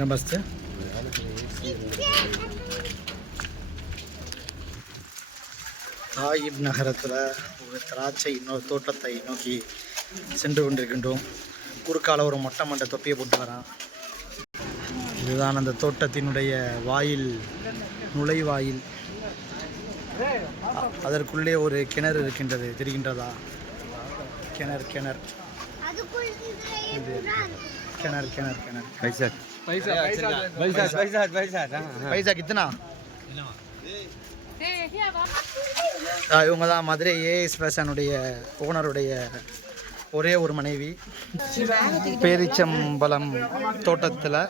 நமஸ்தே. தாயிப் நகரத்தில் ஒரு திராட்சை தோட்டத்தை நோக்கி சென்று கொண்டிருக்கின்றோம். குறுக்கால ஒரு மொட்டை மண்டை தொப்பியை போட்டு வரான். இதுதான் அந்த தோட்டத்தினுடைய வாயில், நுழைவாயில். அதற்குள்ளே ஒரு கிணறு இருக்கின்றது, தெரிகின்றதா? கிணறு கிணறு கிணறு கிணறு கிணறு பைசா கித்தனா? இவங்க தான் மதுரை ஏஎஸ் ஃபேஷனுடைய ஓனருடைய ஒரே ஒரு மனைவி. பேரிச்சம்பழம் தோட்டத்தில்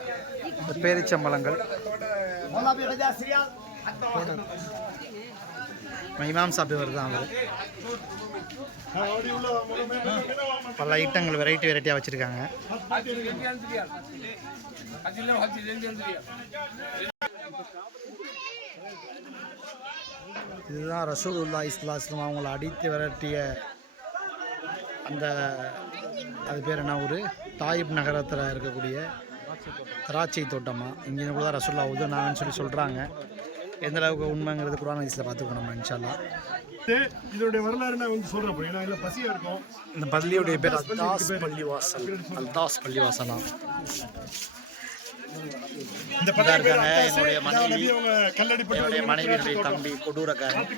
பேரிச்சம்பழங்கள். இமாம் சாப்பிட்டு தான் அவர். பல ஐட்டங்கள் வெரைட்டியாக வச்சுருக்காங்க. இதுதான் ரசூலுல்லாஹி ஸல்லல்லாஹு அலைஹி வஸல்லம் அவங்கள அடித்து விரட்டிய அந்த, அது பேர் என்ன ஊர்? தாயிப் நகரத்தில் இருக்கக்கூடிய திராட்சை தோட்டமாக. இங்கே கூட தான் ரசூலுல்லாஹ் உதுனாங்கன்னு சொல்கிறாங்க. எந்த அளவுக்கு உண்மைங்கிறது குர்ஆன் ஹதீஸில் பார்த்துக்கணும் நம்ம இன்ஷா அல்லாஹ். இதோட வரலாறு நான் வந்து சொல்கிறேன். ஏன்னா இதில் பசியாக இருக்கும். இந்த பள்ளியுடைய பேர் அல்தாஸ் பள்ளிவாசல். அல்தாஸ் பள்ளிவாசலாம். இந்த என்னுடைய மனைவி, என்னுடைய மனைவியுடைய தம்பி கொடூரக்காரன்.